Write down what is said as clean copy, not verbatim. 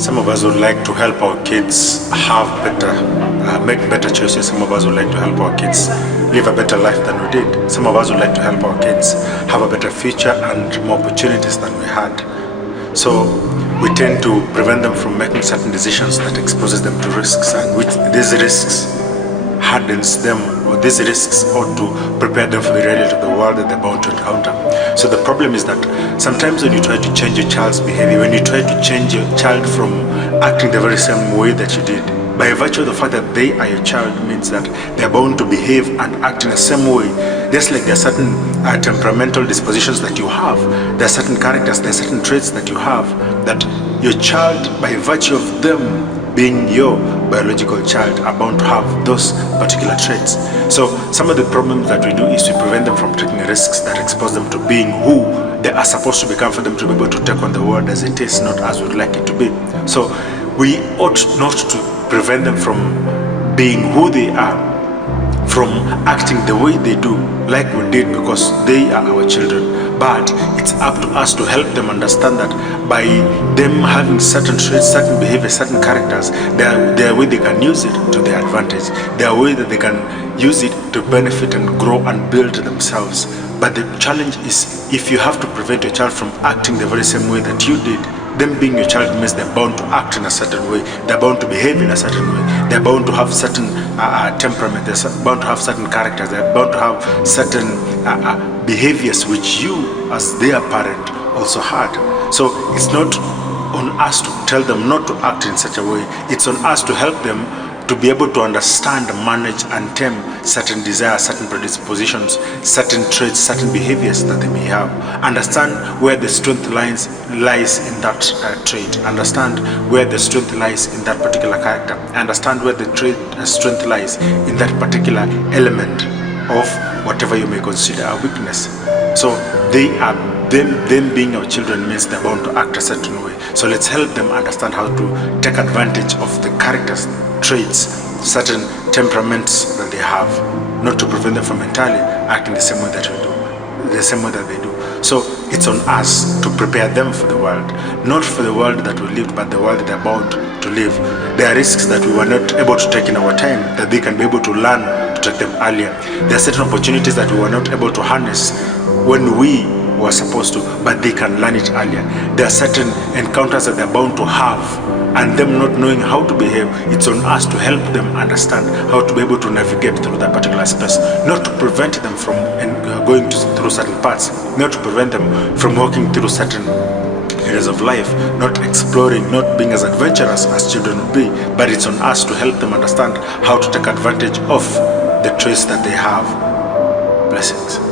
Some of us would like to help our kids have better, make better choices. Some of us would like to help our kids live a better life than we did. Some of us would like to help our kids have a better future and more opportunities than we had. So we tend to prevent them from making certain decisions that exposes them to risks, and which these risks hardens them, or these risks ought to prepare them for the reality of the world that they're about to encounter. So the problem is that sometimes when you try to change your child's behavior, when you try to change your child from acting the very same way that you did, by virtue of the fact that they are your child, means that they're bound to behave and act in the same way. Just like there are certain temperamental dispositions that you have, there are certain characters, there are certain traits that you have, that your child, by virtue of them being your biological child, are bound to have those particular traits. So some of the problems that we do is we prevent them from taking risks that expose them to being who they are supposed to become, for them to be able to take on the world as it is, not as we'd like it to be. So we ought not to prevent them from being who they are, from acting the way they do, like we did, because they are our children. But it's up to us to help them understand that by them having certain traits, certain behaviors, certain characters, there are way they can use it to their advantage. There are way that they can use it to benefit and grow and build themselves. But the challenge is, if you have to prevent your child from acting the very same way that you did, them being your child means they're bound to act in a certain way, they're bound to behave in a certain way, they're bound to have certain temperament, they're bound to have certain characters, they're bound to have certain behaviors which you, as their parent, also had. So it's not on us to tell them not to act in such a way, it's on us to help them to be able to understand, manage, and tame certain desires, certain predispositions, certain traits, certain behaviors that they may have. Understand where the strength lies in that trait. Understand where the strength lies in that particular character. Understand where the strength lies in that particular element of whatever you may consider a weakness. So they are them being our children means they're bound to act a certain way. So let's help them understand how to take advantage of the characters, traits, certain temperaments that they have, not to prevent them from entirely acting the same way that we do, the same way that they do. So it's on us to prepare them for the world, not for the world that we lived, but the world that they're bound to live. There are risks that we were not able to take in our time that they can be able to learn to take them earlier. There are certain opportunities that we were not able to harness when we were supposed to, but they can learn it earlier. There are certain encounters that they're bound to have, and them not knowing how to behave, it's on us to help them understand how to be able to navigate through that particular space, not to prevent them from going through certain parts, not to prevent them from walking through certain areas of life, not exploring, not being as adventurous as children would be, but it's on us to help them understand how to take advantage of the traits that they have. Blessings.